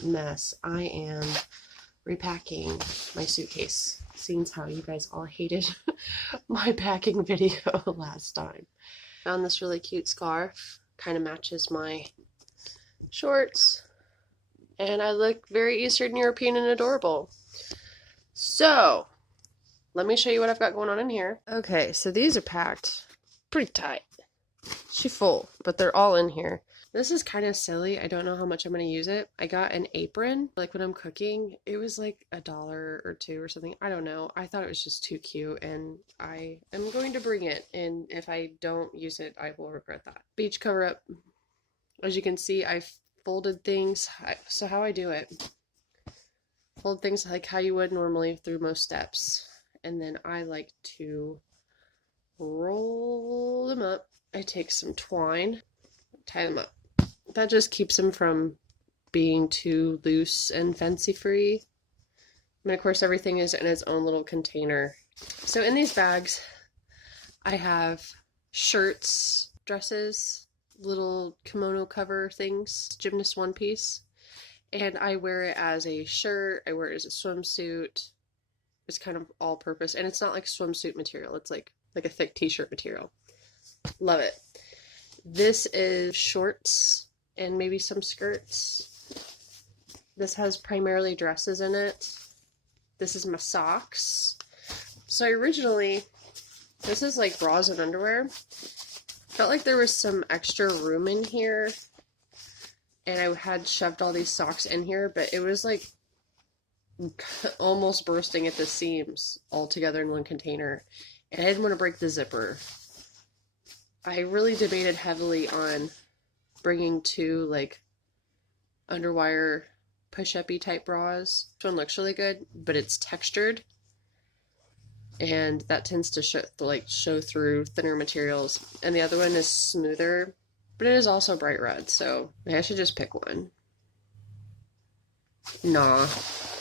a mess. I am repacking my suitcase, seeing as how you guys all hated my packing video last time. Found this really cute scarf, kind of matches my shorts, and I look very Eastern European and adorable. So, let me show you what I've got going on in here. Okay, so these are packed pretty tight. She's full, but they're all in here. This is kind of silly. I don't know how much I'm going to use it. I got an apron, like when I'm cooking. It was like $1 or $2 or something. I don't know. I thought it was just too cute, and I am going to bring it. And if I don't use it, I will regret that. Beach cover up. As you can see, I folded things. So how I do it, fold things like how you would normally through most steps. And then I like to roll them up. I take some twine, tie them up. That just keeps them from being too loose and fancy free. And of course everything is in its own little container. So in these bags I have shirts, dresses, little kimono cover things, gymnast one piece, and I wear it as a shirt, I wear it as a swimsuit. It's kind of all purpose, and it's not like swimsuit material, it's like a thick t-shirt material. Love it. This is shorts and maybe some skirts. This has primarily dresses in it. This is my socks. So originally, this is like bras and underwear. Felt like there was some extra room in here, and I had shoved all these socks in here, but it was like almost bursting at the seams all together in one container, and I didn't want to break the zipper. I really debated heavily on bringing two like underwire push-up-y type bras. This one looks really good, but it's textured, and that tends to show through thinner materials. And the other one is smoother, but it is also bright red, so maybe I should just pick one. Nah,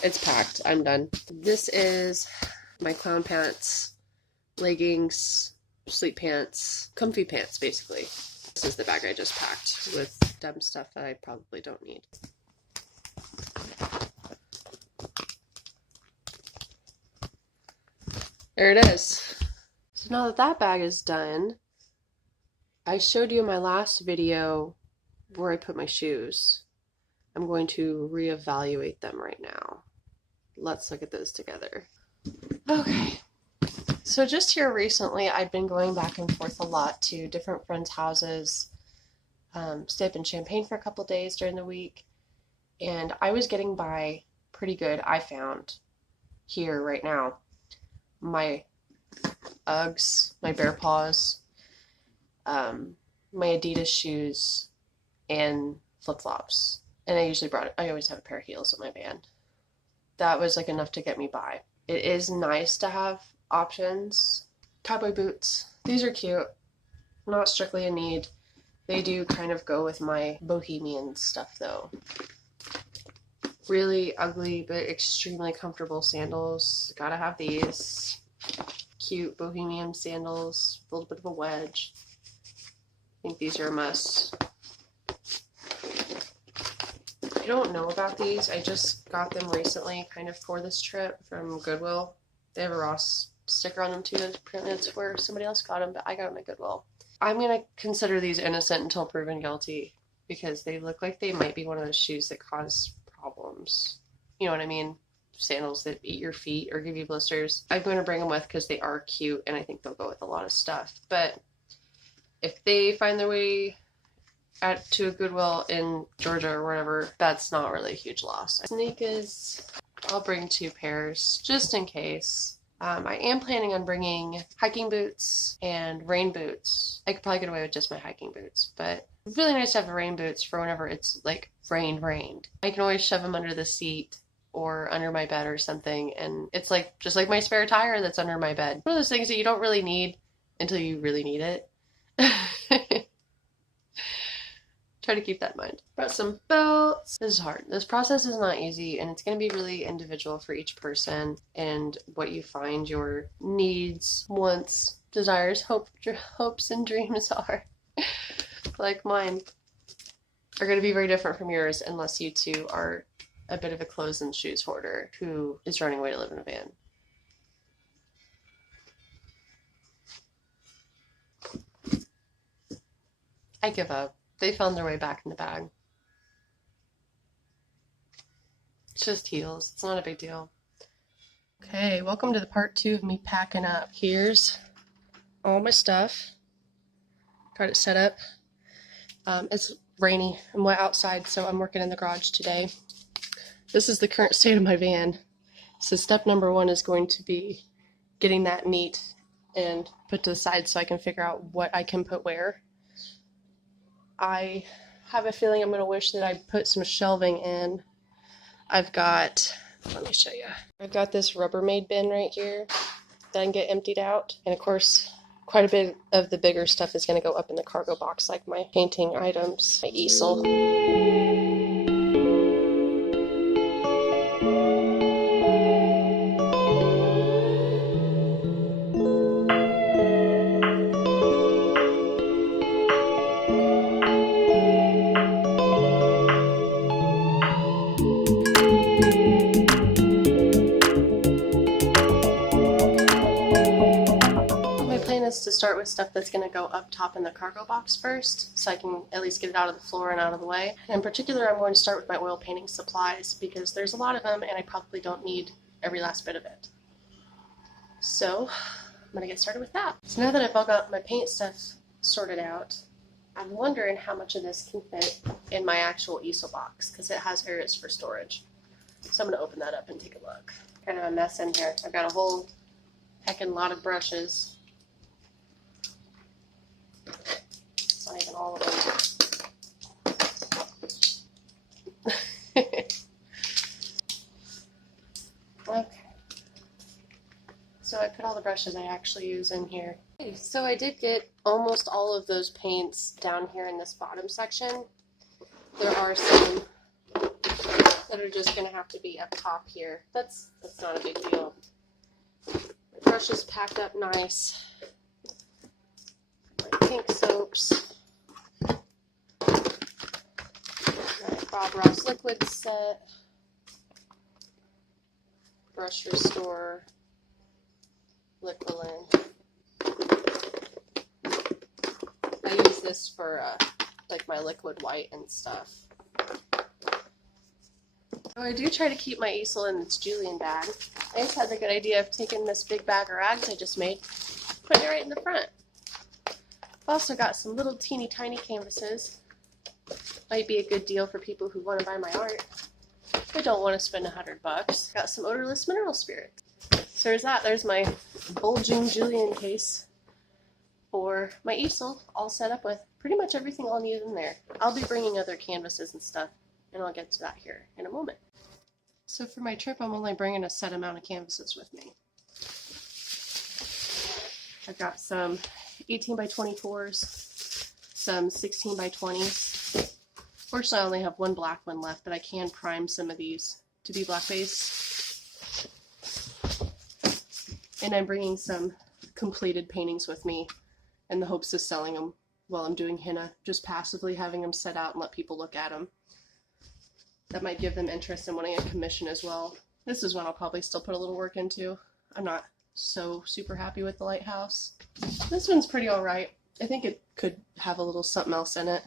it's packed. I'm done. This is my clown pants, leggings, sleep pants, comfy pants, basically. This is the bag I just packed with dumb stuff that I probably don't need. There it is. So now that that bag is done, I showed you in my last video where I put my shoes. I'm going to reevaluate them right now. Let's look at those together. Okay. So just here recently, I've been going back and forth a lot to different friends' houses, stay up in Champaign for a couple days during the week, and I was getting by pretty good, I found, here right now. My Uggs, my Bear Paws, my Adidas shoes, and flip-flops. And I always have a pair of heels in my van. That was like enough to get me by. It is nice to have options. Cowboy boots. These are cute. Not strictly a need. They do kind of go with my bohemian stuff though. Really ugly but extremely comfortable sandals. Gotta have these. Cute bohemian sandals. A little bit of a wedge. I think these are a must. I don't know about these. I just got them recently kind of for this trip from Goodwill. They have a Ross sticker on them too. Apparently that's where somebody else got them, but I got them at Goodwill. I'm going to consider these innocent until proven guilty because they look like they might be one of those shoes that cause problems. You know what I mean? Sandals that eat your feet or give you blisters. I'm going to bring them with because they are cute and I think they'll go with a lot of stuff. But if they find their way to a Goodwill in Georgia or wherever, that's not really a huge loss. Sneakers, I'll bring 2 pairs just in case. I am planning on bringing hiking boots and rain boots. I could probably get away with just my hiking boots, but it's really nice to have rain boots for whenever it's like rained. I can always shove them under the seat or under my bed or something, and it's like just like my spare tire that's under my bed. One of those things that you don't really need until you really need it. Try to keep that in mind. Brought some belts. This is hard. This process is not easy, and it's going to be really individual for each person and what you find your needs, wants, desires, hopes, and dreams are. Like mine. are going to be very different from yours unless you two are a bit of a clothes and shoes hoarder who is running away to live in a van. I give up. They found their way back in the bag. It's just heels. It's not a big deal. Okay, welcome to the part 2 of me packing up. Here's all my stuff. Got it set up. It's rainy and wet outside, so I'm working in the garage today. This is the current state of my van. So step number 1 is going to be getting that neat and put to the side so I can figure out what I can put where. I have a feeling I'm going to wish that I put some shelving in. I've got, let me show you. I've got this Rubbermaid bin right here that I can get emptied out. And of course, quite a bit of the bigger stuff is going to go up in the cargo box, like my painting items, my easel. Is to start with stuff that's going to go up top in the cargo box first, so I can at least get it out of the floor and out of the way. And in particular, I'm going to start with my oil painting supplies because there's a lot of them and I probably don't need every last bit of it. So I'm going to get started with that. So now that I've all got my paint stuff sorted out, I'm wondering how much of this can fit in my actual easel box because it has areas for storage. So I'm going to open that up and take a look. Kind of a mess in here. I've got a whole heckin' lot of brushes. Not even all of them. Okay. So I put all the brushes I actually use in here. Okay, so I did get almost all of those paints down here in this bottom section. There are some that are just going to have to be up top here. That's not a big deal. My brush is packed up nice. My pink soaps. Bob Ross liquid set, brush restore, Liquilin. I use this for like my liquid white and stuff. So I do try to keep my easel in its Julian bag. I just had the good idea of taking this big bag of rags I just made, putting it right in the front. I've also got some little teeny tiny canvases. Might be a good deal for people who want to buy my art. I don't want to spend $100. Got some odorless mineral spirit. So there's that. There's my bulging Julian case for my easel, all set up with pretty much everything I'll need in there. I'll be bringing other canvases and stuff, and I'll get to that here in a moment. So for my trip, I'm only bringing a set amount of canvases with me. I've got some 18 by 24s, some 16 by 20s. Fortunately, I only have one black one left, but I can prime some of these to be black base. And I'm bringing some completed paintings with me in the hopes of selling them while I'm doing henna, just passively having them set out and let people look at them. That might give them interest in wanting a commission as well. This is one I'll probably still put a little work into. I'm not so super happy with the lighthouse. This one's pretty alright. I think it could have a little something else in it.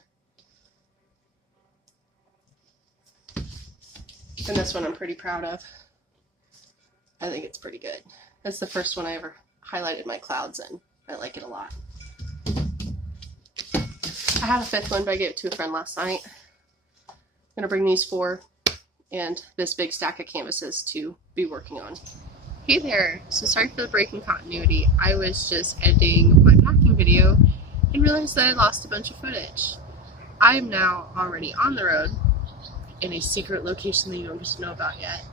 And this one I'm pretty proud of. I think it's pretty good. That's the first one I ever highlighted my clouds in. I like it a lot. I have a fifth one, but I gave it to a friend last night. I'm going to bring these 4 and this big stack of canvases to be working on. Hey there! So sorry for the break in continuity. I was just editing my packing video and realized that I lost a bunch of footage. I am now already on the road in a secret location that you don't just know about yet.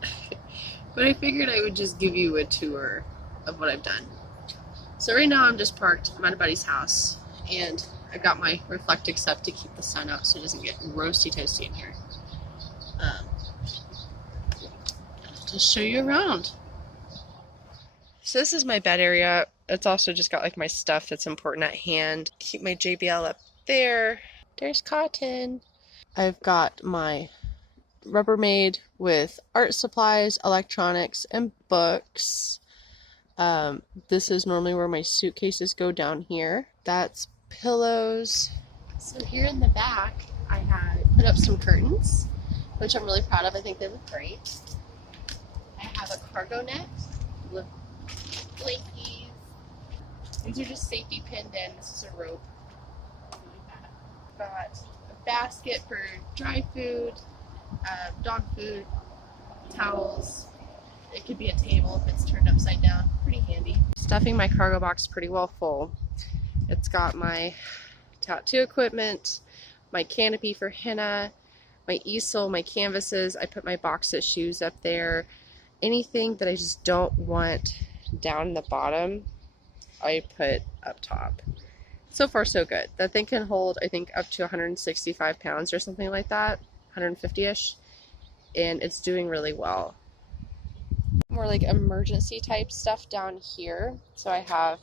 But I figured I would just give you a tour of what I've done. So right now I'm just parked. I'm at a buddy's house and I've got my Reflectix up to keep the sun out so it doesn't get roasty toasty in here. Just show you around. So this is my bed area. It's also just got like my stuff that's important at hand. Keep my JBL up there. There's Cotton. I've got my Rubbermaid with art supplies, electronics, and books. This is normally where my suitcases go down here. That's pillows. So here in the back, I have put up some curtains, which I'm really proud of. I think they look great. I have a cargo net with blankies. These are just safety pinned in. This is a rope. Got a basket for dry food, dog food, towels. It could be a table if it's turned upside down. Pretty handy. Stuffing my cargo box pretty well full. It's got my tattoo equipment, my canopy for henna, my easel, my canvases. I put my box of shoes up there. Anything that I just don't want down the bottom, I put up top. So far so good. That thing can hold, I think, up to 165 pounds or something like that, 150-ish, and it's doing really well. More like emergency type stuff down here. So I have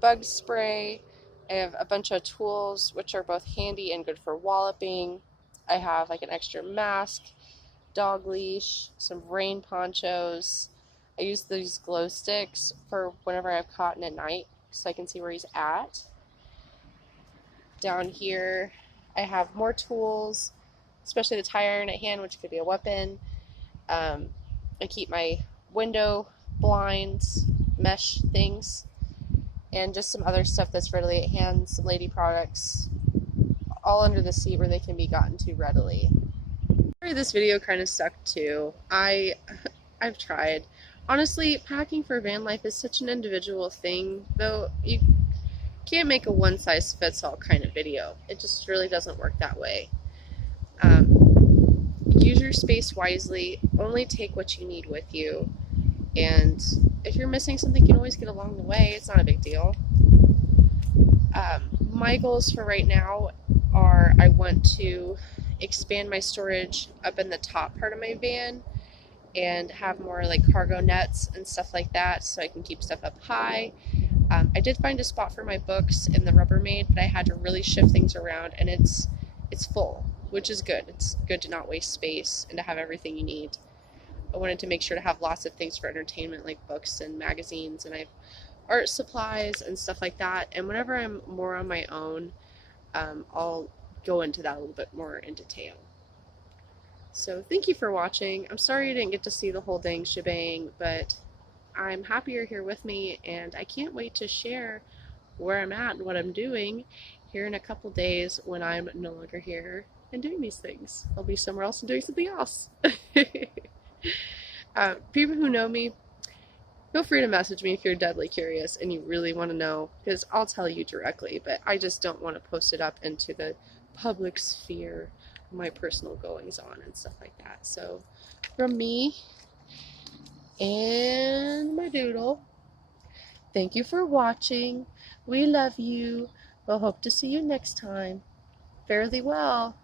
bug spray, I have a bunch of tools which are both handy and good for walloping. I have like an extra mask, dog leash, some rain ponchos. I use these glow sticks for whenever I have cotton at night so I can see where he's at. Down here I have more tools, especially the tire iron at hand, which could be a weapon. I keep my window blinds, mesh things, and just some other stuff that's readily at hand, some lady products, all under the seat where they can be gotten to readily. Sorry, this video kind of sucked too. I've tried. Honestly, packing for van life is such an individual thing, though you can't make a one-size-fits-all kind of video. It just really doesn't work that way. Use your space wisely, only take what you need with you, and if you're missing something, you can always get along the way. It's not a big deal. My goals for right now are I want to expand my storage up in the top part of my van and have more like cargo nets and stuff like that so I can keep stuff up high. I did find a spot for my books in the Rubbermaid, but I had to really shift things around, and it's full, which is good. It's good to not waste space and to have everything you need. I wanted to make sure to have lots of things for entertainment, like books and magazines, and I have art supplies and stuff like that. And whenever I'm more on my own, I'll go into that a little bit more in detail. So thank you for watching. I'm sorry you didn't get to see the whole dang shebang, but I'm happy you're here with me, and I can't wait to share where I'm at and what I'm doing here in a couple days when I'm no longer here and doing these things. I'll be somewhere else and doing something else. People who know me, feel free to message me if you're deadly curious and you really want to know, because I'll tell you directly, but I just don't want to post it up into the public sphere, my personal goings on and stuff like that. So from me and my doodle, thank you for watching. We love you. We'll hope to see you next time. Fare thee well.